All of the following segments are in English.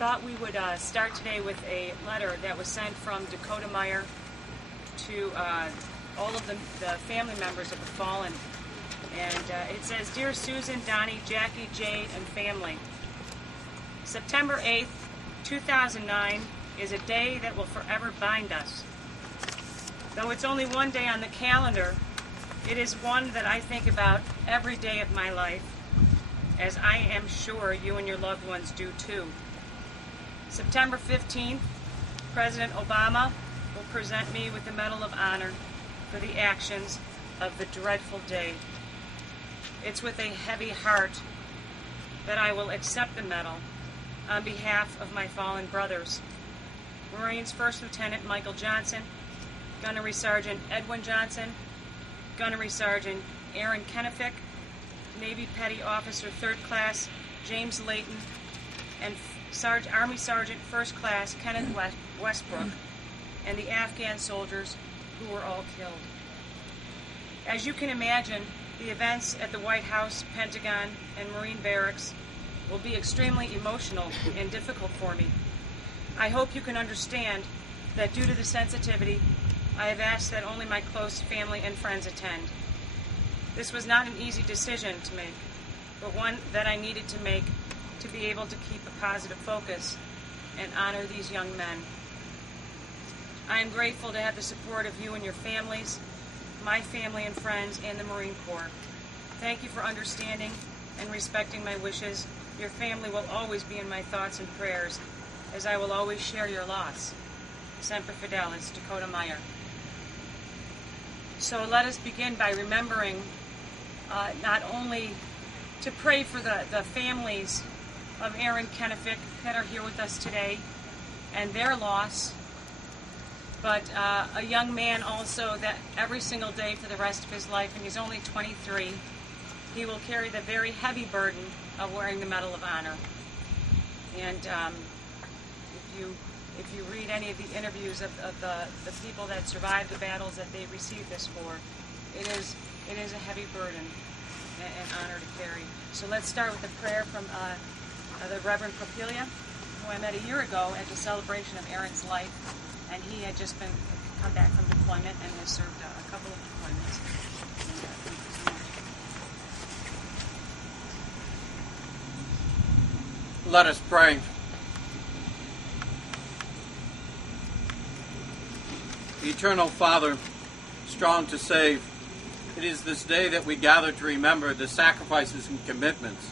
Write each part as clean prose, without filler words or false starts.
thought we would start today with a letter that was sent from Dakota Meyer to all of the family members of the fallen. And it says, Dear Susan, Donnie, Jackie, Jade, and family, September 8th, 2009 is a day that will forever bind us. Though it's only one day on the calendar, it is one that I think about every day of my life, as I am sure you and your loved ones do too. September 15th, President Obama will present me with the Medal of Honor for the actions of the dreadful day. It's with a heavy heart that I will accept the medal on behalf of my fallen brothers. Marines First Lieutenant Michael Johnson, Gunnery Sgt. Edwin Johnson, Gunnery Sgt. Aaron Kenefick, Navy Petty Officer 3rd Class James Layton, and Army Sergeant 1st Class Kenneth Westbrook, and the Afghan soldiers who were all killed. As you can imagine, the events at the White House, Pentagon, and Marine Barracks will be extremely emotional and difficult for me. I hope you can understand that due to the sensitivity, I have asked that only my close family and friends attend. This was not an easy decision to make, but one that I needed to make to be able to keep a positive focus and honor these young men. I am grateful to have the support of you and your families, my family and friends, and the Marine Corps. Thank you for understanding and respecting my wishes. Your family will always be in my thoughts and prayers, as I will always share your loss. Semper Fidelis, Dakota Meyer. So let us begin by remembering not only to pray for the families of Aaron Kenefick that are here with us today and their loss, but a young man also that every single day for the rest of his life, and he's only 23, he will carry the very heavy burden of wearing the Medal of Honor. And if you read any of the interviews of the people that survived the battles that they received this for, it is a heavy burden and honor to carry. So let's start with a prayer from the Reverend Propelia, who I met a year ago at the celebration of Aaron's life, and he had just come back from deployment and has served a couple of deployments. Let us pray. Eternal Father, strong to save, it is this day that we gather to remember the sacrifices and commitments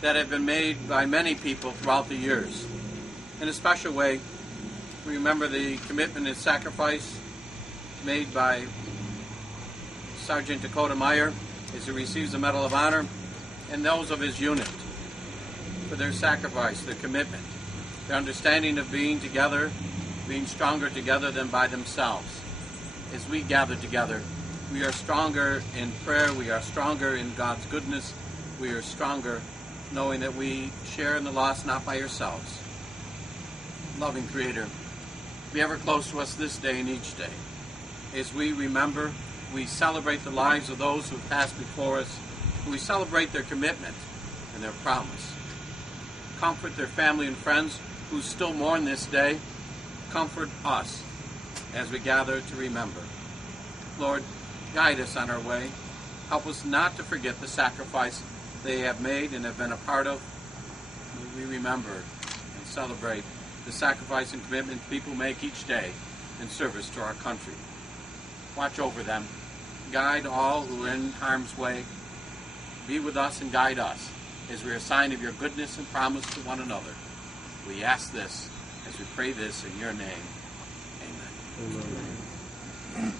that have been made by many people throughout the years. In a special way, we remember the commitment and sacrifice made by Sergeant Dakota Meyer as he receives the Medal of Honor, and those of his unit for their sacrifice, their commitment, their understanding of being together, being stronger together than by themselves. As we gather together, we are stronger in prayer, we are stronger in God's goodness, we are stronger knowing that we share in the loss not by ourselves. Loving Creator, be ever close to us this day and each day. As we remember, we celebrate the lives of those who have passed before us, and we celebrate their commitment and their promise. Comfort their family and friends who still mourn this day. Comfort us as we gather to remember. Lord, guide us on our way. Help us not to forget the sacrifice they have made and have been a part of. May we remember and celebrate the sacrifice and commitment people make each day in service to our country. Watch over them. Guide all who are in harm's way. Be with us and guide us as we are a sign of your goodness and promise to one another. We ask this as we pray this in your name. Amen. Amen.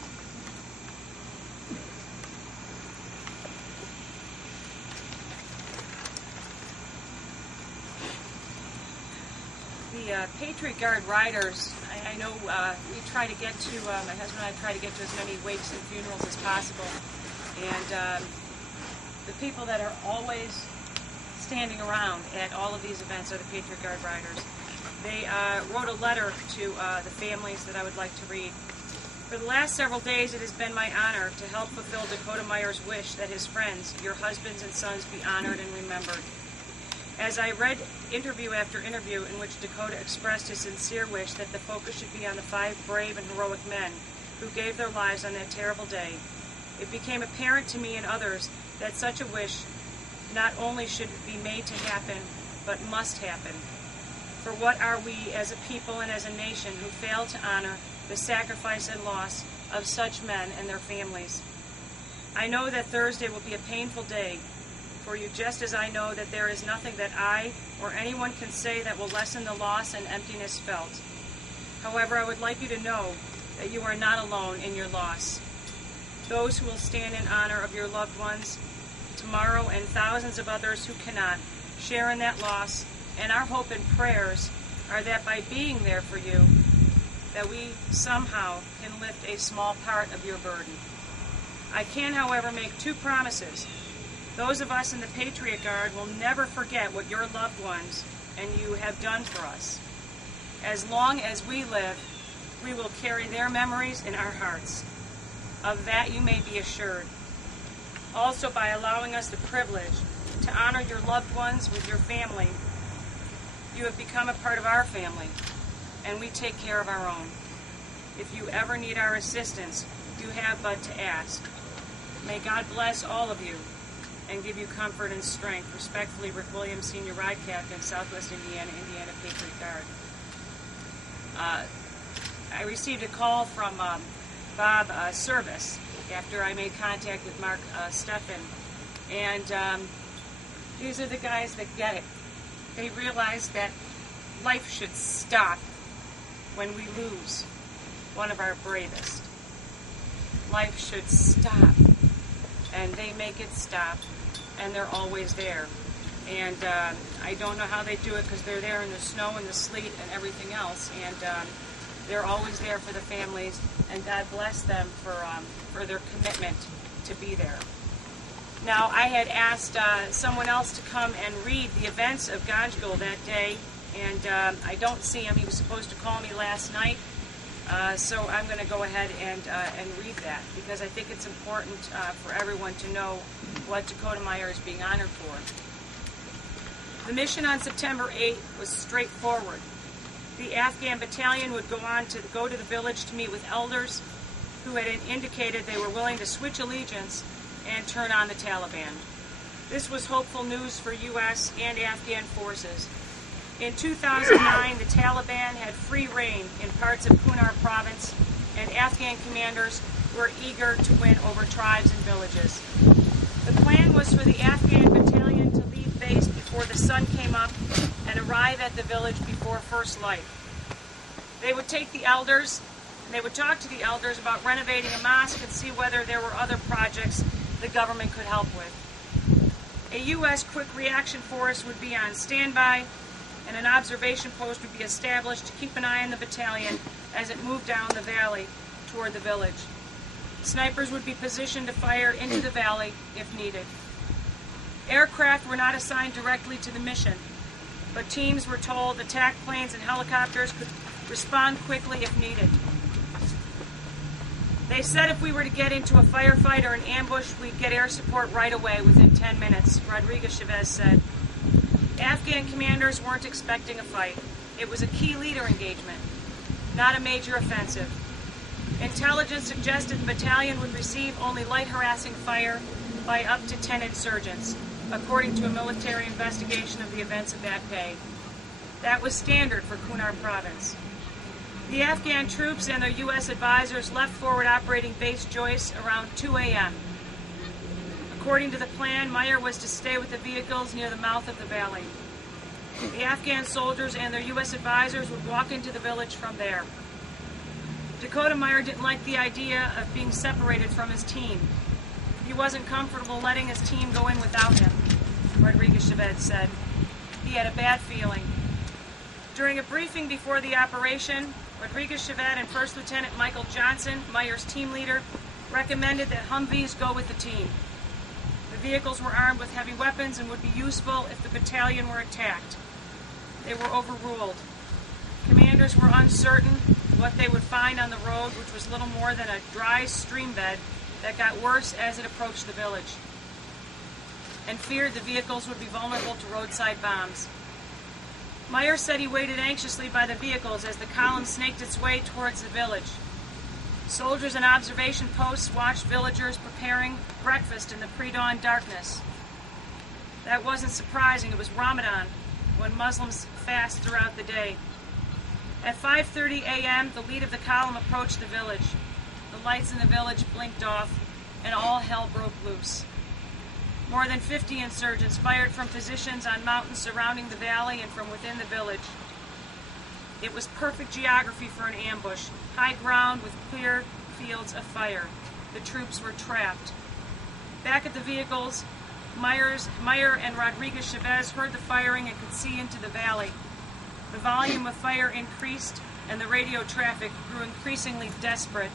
The Patriot Guard Riders, I know we try to get to, my husband and I try to get to as many wakes and funerals as possible. And the people that are always standing around at all of these events are the Patriot Guard Riders. They wrote a letter to the families that I would like to read. For the last several days, it has been my honor to help fulfill Dakota Meyer's wish that his friends, your husbands and sons, be honored and remembered. As I read interview after interview in which Dakota expressed his sincere wish that the focus should be on the 5 brave and heroic men who gave their lives on that terrible day, it became apparent to me and others that such a wish not only should be made to happen, but must happen. For what are we as a people and as a nation who fail to honor the sacrifice and loss of such men and their families? I know that Thursday will be a painful day for you, just as I know that there is nothing that I or anyone can say that will lessen the loss and emptiness felt. However, I would like you to know that you are not alone in your loss. Those who will stand in honor of your loved ones tomorrow and thousands of others who cannot share in that loss, and our hope and prayers are that by being there for you, that we somehow can lift a small part of your burden. I can, however, make 2 promises. Those of us in the Patriot Guard will never forget what your loved ones and you have done for us. As long as we live, we will carry their memories in our hearts. Of that you may be assured. Also, by allowing us the privilege to honor your loved ones with your family, you have become a part of our family, and we take care of our own. If you ever need our assistance, you have but to ask. May God bless all of you and give you comfort and strength. Respectfully, Rick Williams, Senior Ride Captain, Southwest Indiana, Indiana Patriot Guard. I received a call from Bob Service after I made contact with Mark Steffen, and these are the guys that get it. They realize that life should stop when we lose one of our bravest. Life should stop, and they make it stop, and they're always there. And I don't know how they do it because they're there in the snow and the sleet and everything else, and they're always there for the families, and God bless them for their commitment to be there. Now, I had asked someone else to come and read the events of Ganjgal that day, and I don't see him. He was supposed to call me last night, so I'm going to go ahead and read that, because I think it's important for everyone to know what Dakota Meyer is being honored for. The mission on September 8th was straightforward. The Afghan battalion would go to the village to meet with elders who had indicated they were willing to switch allegiance and turn on the Taliban. This was hopeful news for U.S. and Afghan forces. In 2009, the Taliban had free reign in parts of Kunar province, and Afghan commanders were eager to win over tribes and villages. The plan was for the Afghan battalion to leave base before the sun came up and arrive at the village before first light. They would take the elders, and they would talk to the elders about renovating a mosque and see whether there were other projects the government could help with. A U.S. quick reaction force would be on standby, and an observation post would be established to keep an eye on the battalion as it moved down the valley toward the village. Snipers would be positioned to fire into the valley if needed. Aircraft were not assigned directly to the mission, but teams were told attack planes and helicopters could respond quickly if needed. They said if we were to get into a firefight or an ambush, we'd get air support right away within 10 minutes, Rodriguez Chavez said. Afghan commanders weren't expecting a fight. It was a key leader engagement, not a major offensive. Intelligence suggested the battalion would receive only light harassing fire by up to 10 insurgents, according to a military investigation of the events of that day. That was standard for Kunar province. The Afghan troops and their U.S. advisors left forward operating base Joyce around 2 a.m. According to the plan, Meyer was to stay with the vehicles near the mouth of the valley. The Afghan soldiers and their U.S. advisors would walk into the village from there. Dakota Meyer didn't like the idea of being separated from his team. He wasn't comfortable letting his team go in without him, Rodriguez Chavez said. He had a bad feeling. During a briefing before the operation, Rodriguez Chavez and First Lieutenant Michael Johnson, Meyer's team leader, recommended that Humvees go with the team. The vehicles were armed with heavy weapons and would be useful if the battalion were attacked. They were overruled. Commanders were uncertain what they would find on the road, which was little more than a dry stream bed that got worse as it approached the village. and feared the vehicles would be vulnerable to roadside bombs. Meyer said he waited anxiously by the vehicles as the column snaked its way towards the village. Soldiers and observation posts watched villagers preparing breakfast in the pre-dawn darkness. That wasn't surprising. It was Ramadan, when Muslims fast throughout the day. At 5:30 a.m., the lead of the column approached the village. The lights in the village blinked off, and all hell broke loose. More than 50 insurgents fired from positions on mountains surrounding the valley and from within the village. It was perfect geography for an ambush, high ground with clear fields of fire. The troops were trapped. Back at the vehicles, Meyer and Rodriguez Chavez heard the firing and could see into the valley. The volume of fire increased, and the radio traffic grew increasingly desperate.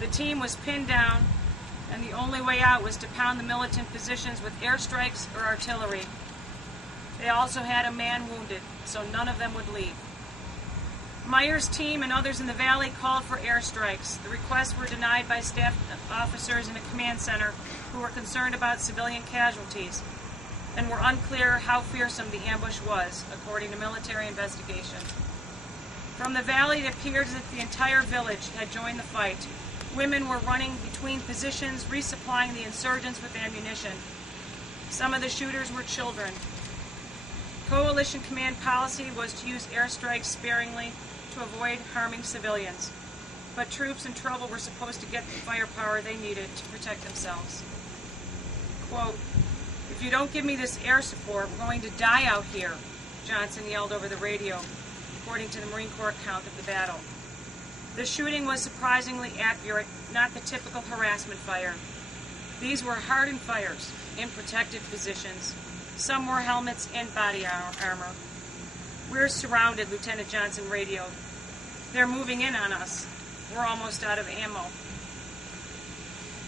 The team was pinned down, and the only way out was to pound the militant positions with airstrikes or artillery. They also had a man wounded, so none of them would leave. Meyer's team and others in the valley called for airstrikes. The requests were denied by staff officers in a command center who were concerned about civilian casualties and were unclear how fearsome the ambush was, according to military investigation. From the valley, it appeared that the entire village had joined the fight. Women were running between positions, resupplying the insurgents with ammunition. Some of the shooters were children. Coalition command policy was to use airstrikes sparingly to avoid harming civilians, but troops in trouble were supposed to get the firepower they needed to protect themselves. Quote, "If you don't give me this air support, we're going to die out here," Johnson yelled over the radio, according to the Marine Corps account of the battle. The shooting was surprisingly accurate, not the typical harassment fire. These were hardened fires in protected positions. Some wore helmets and body armor. "We're surrounded," Lieutenant Johnson radioed. "They're moving in on us. We're almost out of ammo."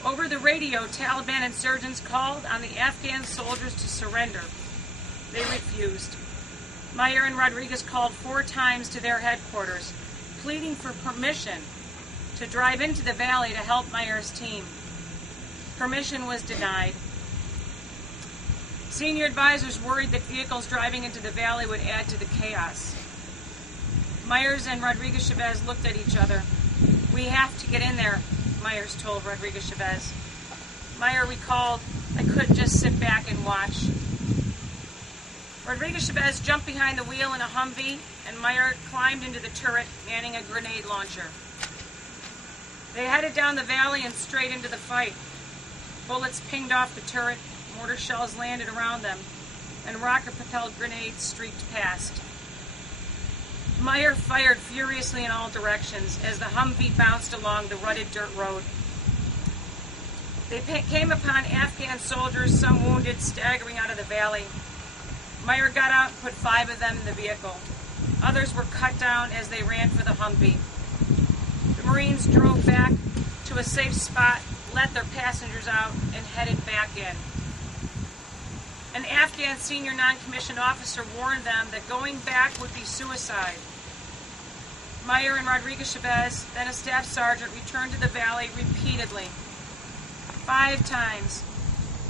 Over the radio, Taliban insurgents called on the Afghan soldiers to surrender. They refused. Meyer and Rodriguez called 4 times to their headquarters, pleading for permission to drive into the valley to help Meyer's team. Permission was denied. Senior advisors worried that vehicles driving into the valley would add to the chaos. Myers and Rodriguez Chavez looked at each other. "We have to get in there," Myers told Rodriguez Chavez. Meyer recalled, "I couldn't just sit back and watch." Rodriguez Chavez jumped behind the wheel in a Humvee, and Meyer climbed into the turret, manning a grenade launcher. They headed down the valley and straight into the fight. Bullets pinged off the turret, mortar shells landed around them, and rocket-propelled grenades streaked past. Meyer fired furiously in all directions as the Humvee bounced along the rutted dirt road. They came upon Afghan soldiers, some wounded, staggering out of the valley. Meyer got out and put 5 of them in the vehicle. Others were cut down as they ran for the Humvee. The Marines drove back to a safe spot, let their passengers out, and headed back in. An Afghan senior non-commissioned officer warned them that going back would be suicide. Meyer and Rodriguez Chavez, then a staff sergeant, returned to the valley repeatedly, 5 times,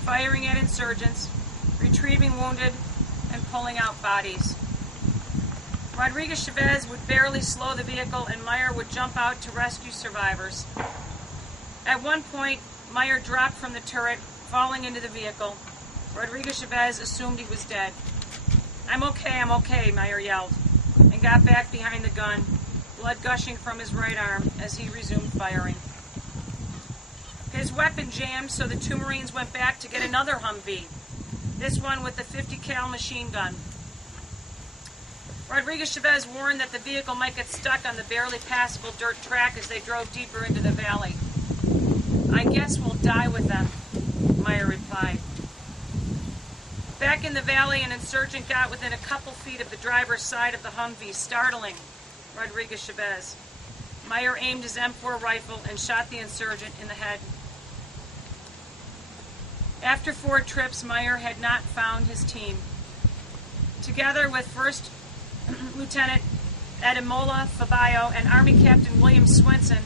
firing at insurgents, retrieving wounded, and pulling out bodies. Rodriguez Chavez would barely slow the vehicle, and Meyer would jump out to rescue survivors. At one point, Meyer dropped from the turret, falling into the vehicle. Rodriguez Chavez assumed he was dead. I'm okay, Meyer yelled, and got back behind the gun, blood gushing from his right arm as he resumed firing. His weapon jammed, so the 2 Marines went back to get another Humvee, this one with the 50 cal machine gun. Rodriguez Chavez warned that the vehicle might get stuck on the barely passable dirt track as they drove deeper into the valley. I guess we'll die with them, Meyer replied. Back in the valley, an insurgent got within a couple feet of the driver's side of the Humvee, startling Rodriguez Chavez. Meyer aimed his M4 rifle and shot the insurgent in the head. After 4 trips, Meyer had not found his team. Together with First Lieutenant Ademola Fabayo and Army Captain William Swenson,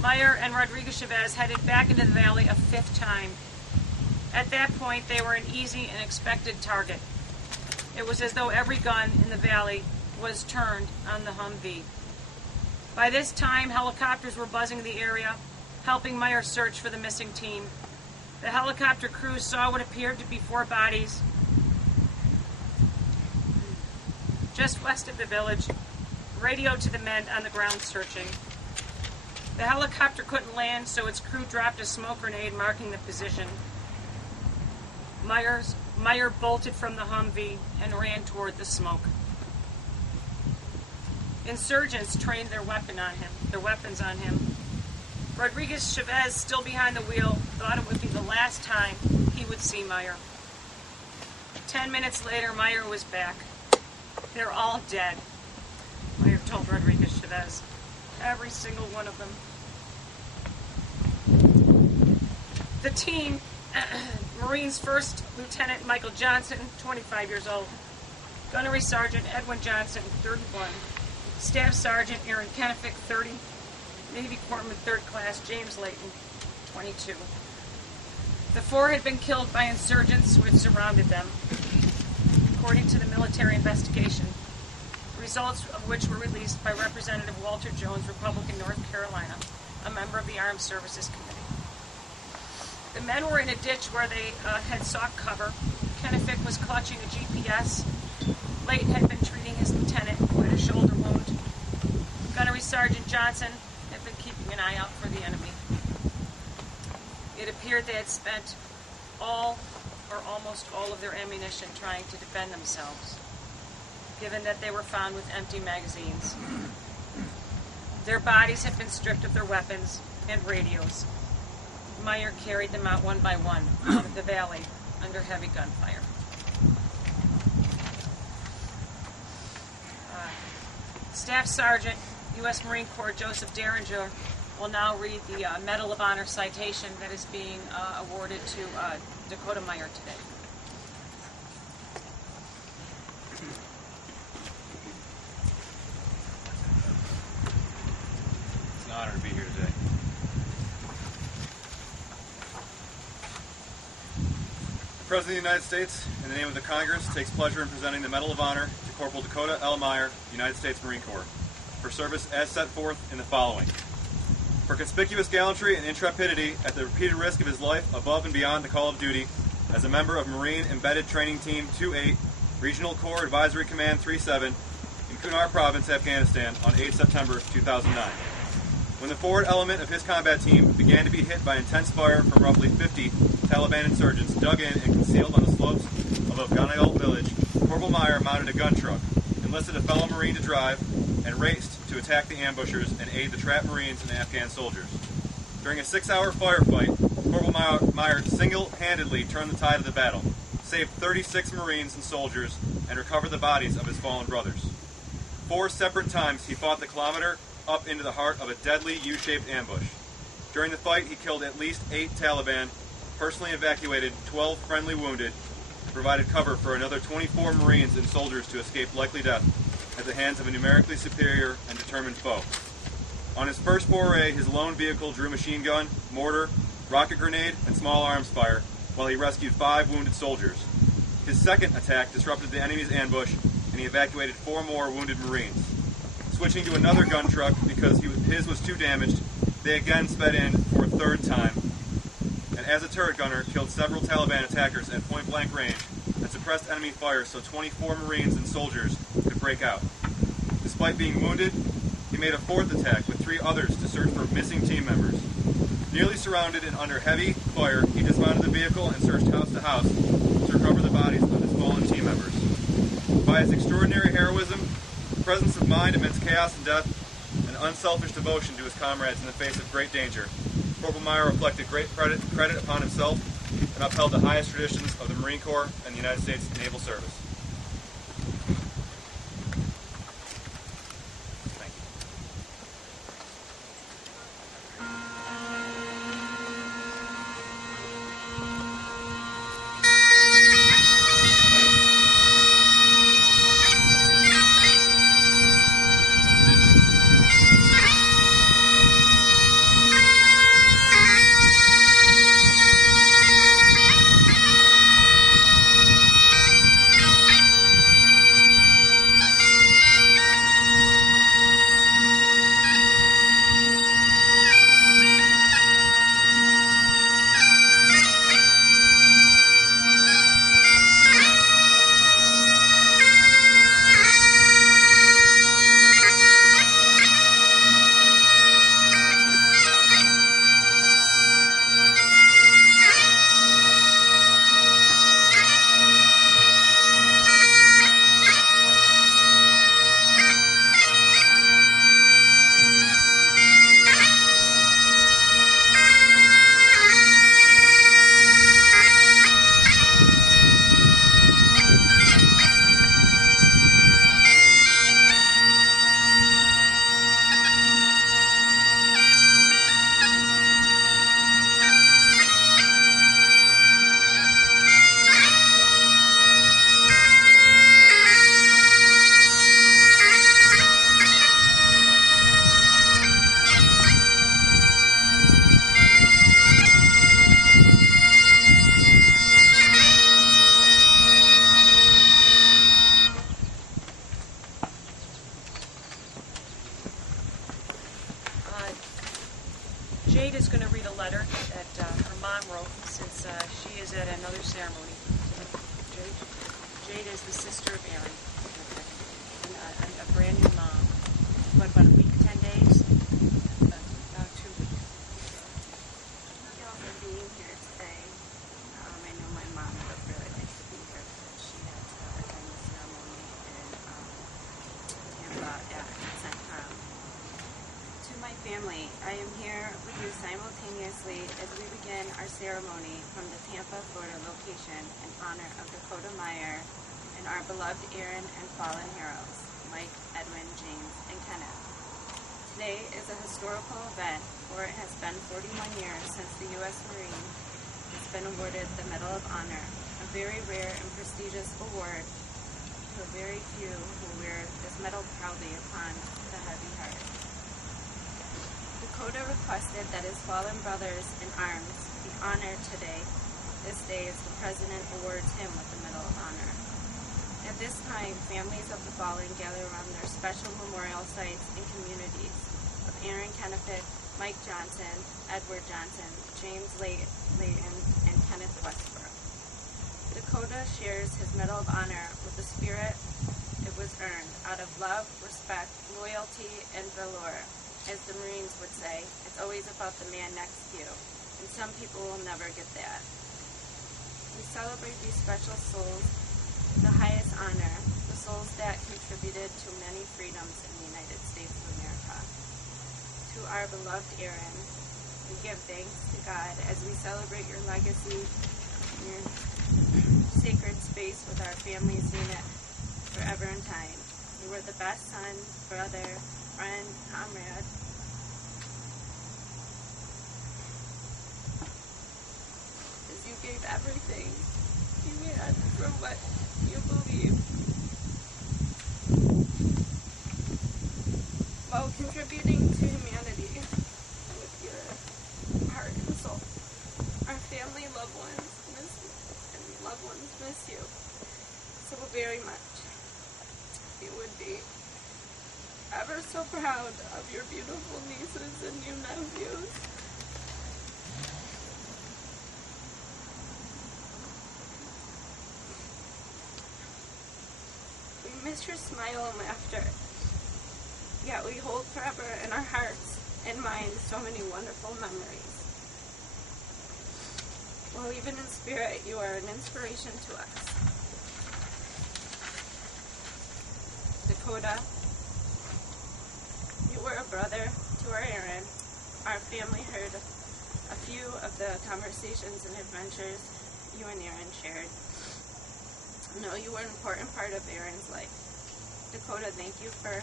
Meyer and Rodriguez Chavez headed back into the valley a 5th time. At that point, they were an easy and expected target. It was as though every gun in the valley was turned on the Humvee. By this time, helicopters were buzzing the area, helping Meyer search for the missing team. The helicopter crew saw what appeared to be 4 bodies just west of the village, radioed to the men on the ground searching. The helicopter couldn't land, so its crew dropped a smoke grenade marking the position. Meyer bolted from the Humvee and ran toward the smoke. Insurgents trained their weapons on him. Rodriguez Chavez, still behind the wheel, thought it would be the last time he would see Meyer. 10 minutes later, Meyer was back. They're all dead, Meyer told Rodriguez Chavez. Every single one of them. The team, Marines First Lieutenant Michael Johnson, 25 years old, Gunnery Sergeant Edwin Johnson, 31, Staff Sergeant Aaron Kenefick, 30, Navy Corpsman 3rd Class James Layton, 22. The 4 had been killed by insurgents who had surrounded them, according to the military investigation, results of which were released by Representative Walter Jones, Republican, North Carolina, a member of the Armed Services Committee. The men were in a ditch where they had sought cover. Kenefick was clutching a GPS. Layton had been treating his lieutenant who had a shoulder wound. Gunnery Sergeant Johnson had been keeping an eye out for the enemy. It appeared they had spent all or almost all of their ammunition trying to defend themselves, given that they were found with empty magazines. Their bodies had been stripped of their weapons and radios. Meyer carried them out one by one out of the valley under heavy gunfire. Staff Sergeant, U.S. Marine Corps Joseph Derringer will now read the Medal of Honor citation that is being awarded to Dakota Meyer today. It's an honor to be here today. The President of the United States, in the name of the Congress, takes pleasure in presenting the Medal of Honor to Corporal Dakota L. Meyer, United States Marine Corps, for service as set forth in the following. For conspicuous gallantry and intrepidity at the repeated risk of his life above and beyond the call of duty as a member of Marine Embedded Training Team 28, Regional Corps Advisory Command 37 in Kunar Province, Afghanistan on 8 September 2009. When the forward element of his combat team began to be hit by intense fire from roughly 50 Taliban insurgents dug in and concealed on the slopes of Ganjgal village, Corporal Meyer mounted a gun truck, enlisted a fellow Marine to drive, and raced to attack the ambushers and aid the trapped Marines and Afghan soldiers. During a 6-hour firefight, Corporal Meyer single-handedly turned the tide of the battle, saved 36 Marines and soldiers, and recovered the bodies of his fallen brothers. 4 separate times he fought the kilometer up into the heart of a deadly U-shaped ambush. During the fight, he killed at least 8 Taliban, personally evacuated 12 friendly wounded, and provided cover for another 24 Marines and soldiers to escape likely death at the hands of a numerically superior and determined foe. On his first foray, his lone vehicle drew machine gun, mortar, rocket grenade, and small arms fire, while he rescued 5 wounded soldiers. His second attack disrupted the enemy's ambush, and he evacuated 4 more wounded Marines. Switching to another gun truck because his was too damaged, they again sped in for a 3rd time, and as a turret gunner, killed several Taliban attackers at point-blank range and suppressed enemy fire so 24 Marines and soldiers could break out. Despite being wounded, he made a 4th attack with 3 others to search for missing team members. Nearly surrounded and under heavy fire, he dismounted the vehicle and searched house to house to recover the bodies of his fallen team members. By his extraordinary heroism, presence of mind amidst chaos and death, and unselfish devotion to his comrades in the face of great danger, Corporal Meyer reflected great credit upon himself and upheld the highest traditions of the Marine Corps and the United States Naval Service. Thank you. at another ceremony. Jade is the sister of Aaron, and a brand new mom. What, about a week, 10 days? About 2 weeks. Thank you all for being here today. I know my mom would really like to be here, but she had to attend the ceremony in Tampa at St. Prom. To my family, I am here with you simultaneously as we begin our ceremony from the Tampa, Florida location in honor of Dakota Meyer and our beloved Aaron and fallen heroes, Mike, Edwin, James, and Kenneth. Today is a historical event, for it has been 41 years since the U.S. Marine has been awarded the Medal of Honor, a very rare and prestigious award to a very few who wear this medal proudly upon the heavy heart. Dakota requested that his fallen brothers in arms be honored today. This day as the President awards him with the Medal of Honor. At this time, families of the fallen gather around their special memorial sites and communities of Aaron Kenefick, Mike Johnson, Edward Johnson, James Layton, and Kenneth Westbrook. Dakota shares his Medal of Honor with the spirit it was earned out of love, respect, loyalty, and valor. As the Marines would say, it's always about the man next to you, and some people will never get that. We celebrate these special souls, the highest honor, the souls that contributed to many freedoms in the United States of America. To our beloved Aaron, we give thanks to God as we celebrate your legacy in your sacred space with our families unit forever in time. You were the best son, brother, friend, comrade. As you gave everything you had for what you believe, while contributing to humanity with your heart and soul. Our family, loved ones miss you so very much. You would be ever so proud of your beautiful nieces and new nephews. We miss your smile and laughter, yet we hold forever in our hearts and minds so many wonderful memories. While even in spirit, you are an inspiration to us. Dakota, you were a brother to our Aaron. Our family heard a few of the conversations and adventures you and Aaron shared. No, you were an important part of Aaron's life. Dakota, thank you for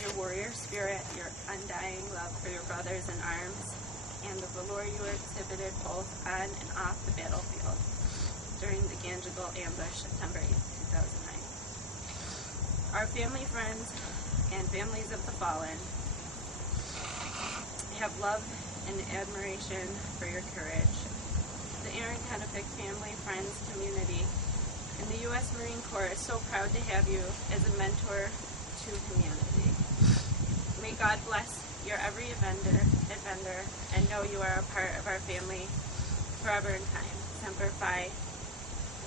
your warrior spirit, your undying love for your brothers in arms, and the valor you exhibited both on and off the battlefield during the Ganjgal ambush September 8, 2009. Our family, friends, and families of the fallen have love and admiration for your courage. The Aaron Kenefick family, friends, community, and the U.S. Marine Corps is so proud to have you as a mentor to humanity. May God bless your every adventure, and know you are a part of our family forever in time. Semper Fi,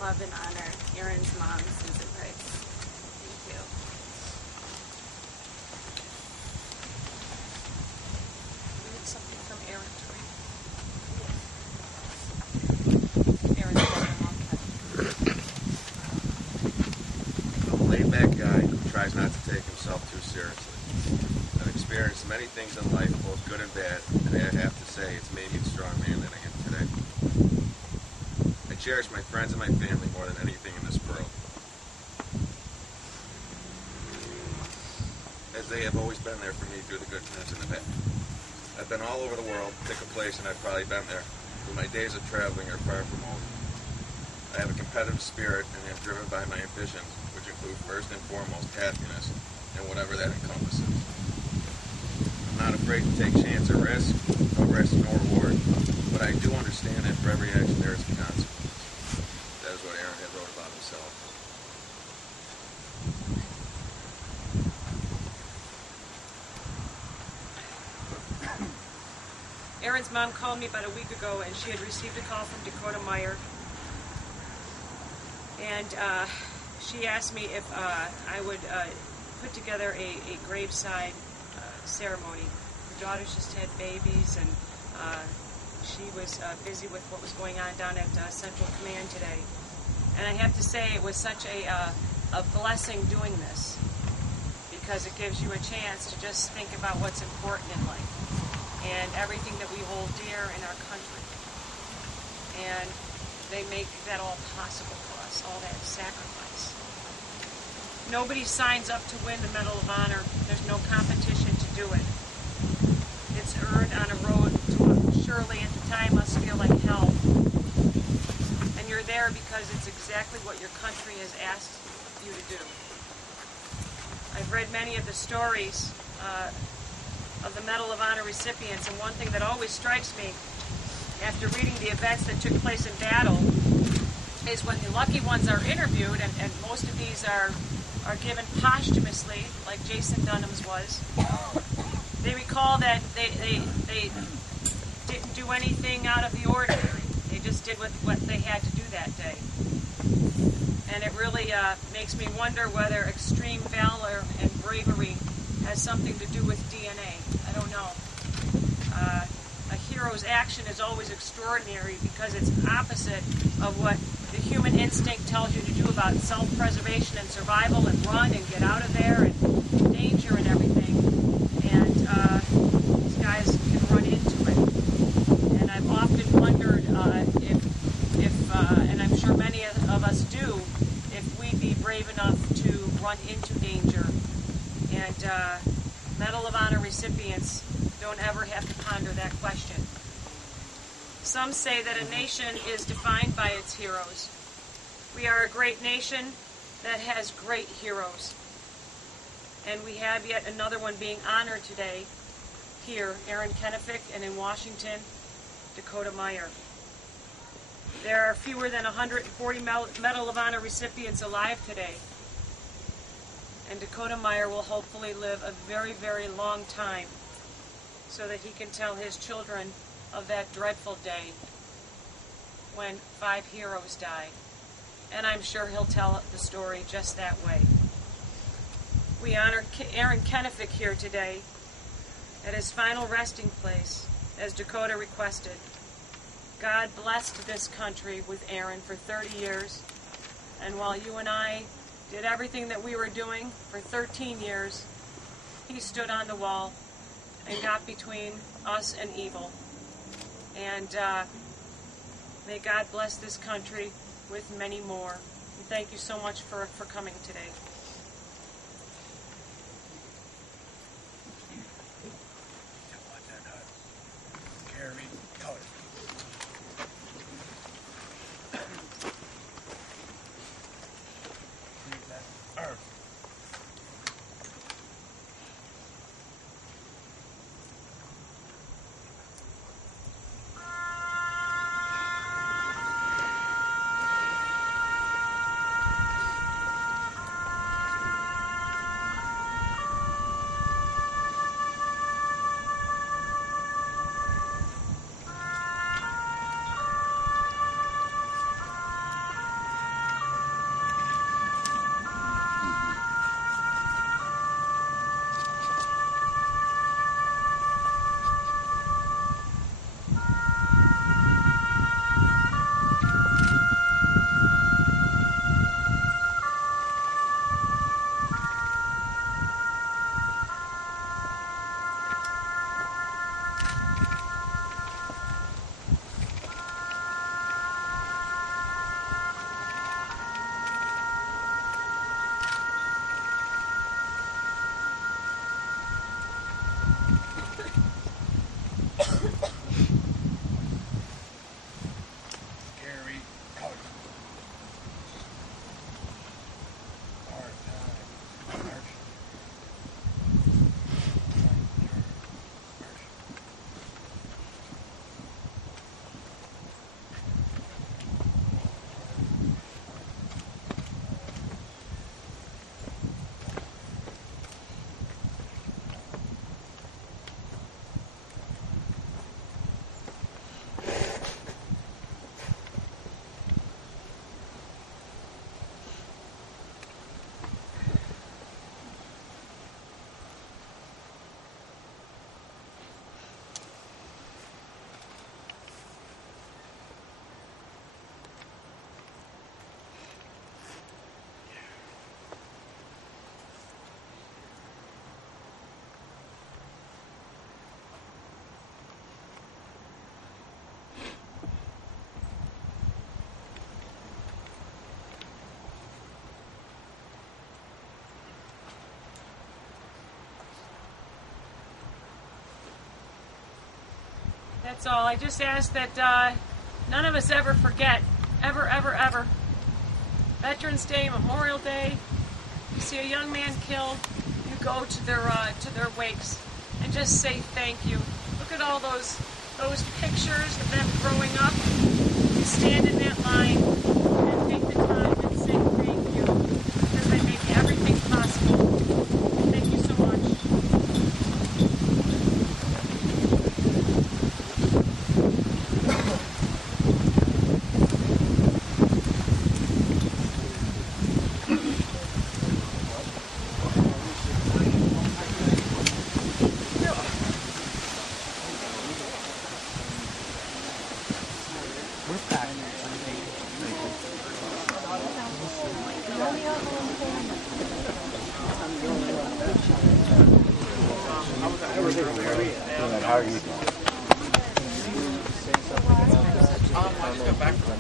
love and honor, Aaron's mom, Susan Price. Thank you. We need something from Aaron to read. Aaron's been a long time. I'm a laid-back guy who tries not to take himself too seriously. I've experienced many things in life, both good and bad, and I have to say it's made me the strong man that I am today. I cherish my friends and my family more than anything in this world, as they have always been there for me through the good times and the bad. I've been all over the world, pick a place and I've probably been there, but my days of traveling are far from over. I have a competitive spirit and am driven by my ambitions, which include first and foremost happiness, and whatever that encompasses. I'm not afraid to take chance or risk, no risk, no reward, but I do understand that for every action there is a consequence. That is what Aaron had wrote about himself. Aaron's mom called me about a week ago, and she had received a call from Dakota Meyer And she asked me if I would put together a graveside ceremony. Her daughters just had babies, and she was busy with what was going on down at Central Command today. And I have to say it was such a blessing doing this, because it gives you a chance to just think about what's important in life and everything that we hold dear in our country. And they make that all possible for us, all that sacrifice. Nobody signs up to win the Medal of Honor. There's no competition to do it. It's earned on a road to what surely at the time must feel like hell. And you're there because it's exactly what your country has asked you to do. I've read many of the stories of the Medal of Honor recipients, and one thing that always strikes me after reading the events that took place in battle is when the lucky ones are interviewed, and most of these are given posthumously, like Jason Dunham's was. They recall that they didn't do anything out of the ordinary. They just did what they had to do that day. And it really makes me wonder whether extreme valor and bravery has something to do with DNA. I don't know. A hero's action is always extraordinary because it's opposite of what the human instinct tells you to do about self-preservation and survival, and run and get out of there and danger and everything. And these guys can run into it. And I've often wondered if and I'm sure many of us do, if we'd be brave enough to run into danger. And Medal of Honor recipients don't ever have to ponder that question. Some say that a nation is defined by its heroes. We are a great nation that has great heroes. And we have yet another one being honored today here, Aaron Kenefick, and in Washington, Dakota Meyer. There are fewer than 140 Medal of Honor recipients alive today. And Dakota Meyer will hopefully live a very, very long time so that he can tell his children of that dreadful day when 5 heroes died. And I'm sure he'll tell the story just that way. We honor Aaron Kenefick here today at his final resting place, as Dakota requested. God blessed this country with Aaron for 30 years, and while you and I did everything that we were doing for 13 years, he stood on the wall and got between us and evil. And may God bless this country with many more. And thank you so much for coming today. That's all. I just ask that none of us ever forget, ever, ever, ever. Veterans Day, Memorial Day, you see a young man killed, you go to their wakes and just say thank you. Look at all those pictures of them growing up. You stand in that line and take the time and say thank you because they make everything possible. Thank you so much. How are you doing? I just got back from